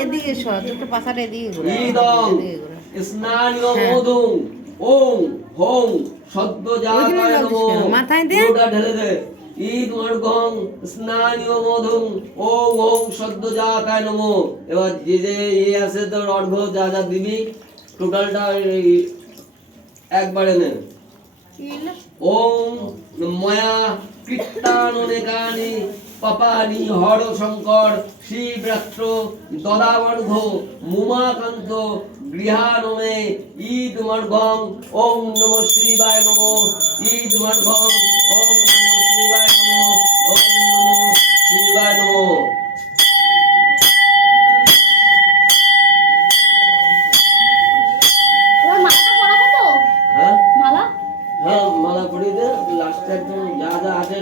এদিকে সর, একটু পাশাটা এদিকে ঘুরে। ইদং স্নানীয় মধুং ওং হং সদ্যজাতায় নমো। মাথায় দে। পুরোটা ঢেলে দে। ঈদ মর্গং স্নানীয় মধুং ওং ওং সদ্যজাতায় নমো। এবার যে যে আছে তোর অর্ঘ্য যা যা দিবি টোটালটা একবারে নে। ওম ময়া কীর্তাননেকানি পাপানি হর শঙ্কর শ্রীব্রাত্র দদাবর্ঘ মুমাকান্ত গৃহানমে ঈদ মর্ঘং ওম নমঃ শিবায় নমঃ ঈদ মর্ঘং ওম নমঃ শিবায় নমঃ ওম নমঃ শিবায় নমঃ। হ্যাঁ মালা পরিয়ে দে, লাস্টে একদম যা যা আছে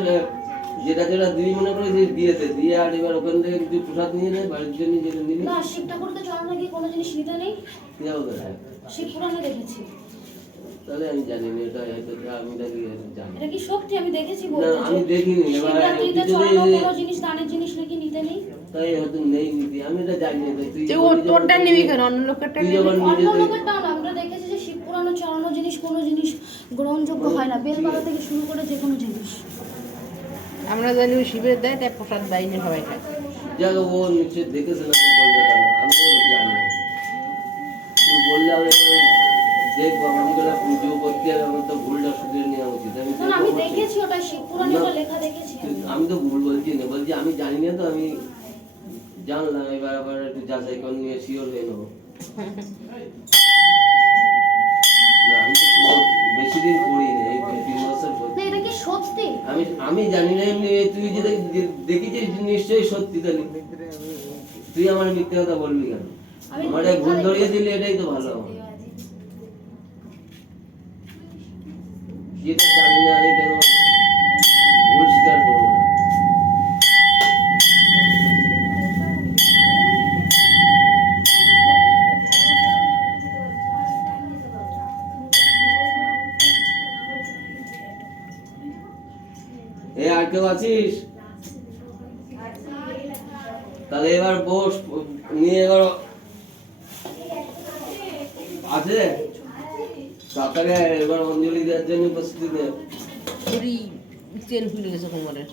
যেটা যেটা দিবি মনে করে দিয়ে দে, দিয়ে আর এবার ওখান থেকে কিছু প্রসাদ নিয়ে নে বাড়ির জন্য যেটা নিবি। না শিব ঠাকুরকে চড়ানো কি কোনো জিনিস নিতে নেই? কি হবে? শিব পুরাণে দেখেছি। তাহলে আমি জানি না এটা হয়তো আমি জানি। এটা কি সত্যি? আমি দেখেছি না বলতে। আমি দেখিনি। এবার শিবরাত্রিতে চড়ানো কোনো জিনিস দানের জিনিস নাকি নিতে নেই? তাই হয়তো নেই নীতি, আমি এটা জানি না। তুই তোরটা নিবি কেন? অন্য লোকেরটা নিবি? অন্য লোকেরটা না, আমরা দেখেছি যে শিব পুরাণে চড়ানো জিনিস কোনো জিনিস গ্রহণযোগ্য হয় না, বেলপাতা থেকে শুরু করে যে কোনো জিনিস। আমরা জানি ওই শিবের দেয়, তাই প্রসাদ দেয় না সবাই খায়। যাক ও নিশ্চয় দেখেছে না, তো বলবে কেন? আমি জানি না। তুই বললে আমি দেখবো, আমি যেগুলো পুজো করতে হবে আমার তো ভুলটা শুধরে নেওয়া উচিত। আমি দেখেছি ওটা শিব পুরাণে লেখা দেখেছি। আমি তো ভুল বলছি না, বলছি আমি জানি না, তো আমি জানলাম। এবার আবার একটু যাচাই করে নিয়ে শিওর হয়ে নেবো। না আমি তো বেশি দিন করিনি, এই 2-3 বছর না এটা কি সত্যি? আমি জানি না। এমনি তুই যে দেখেছিস নিশ্চয়ই সত্যি। তাহলে তুই আমার মিথ্যে কথা বলবি কেন? আমার ভুল ধরিয়ে দিলে এটাই তো ভালো। যেটা জানি না আমি কেন ভুল স্বীকার করবো না। এ আর কেউ আছিস? তাহলে এবার বস নিয়ে এবার আছে তাড়াতাড়ি এবার অঞ্জলি দেওয়ার জন্য উপস্থিত। চেন খুলে গেছে কোমরের।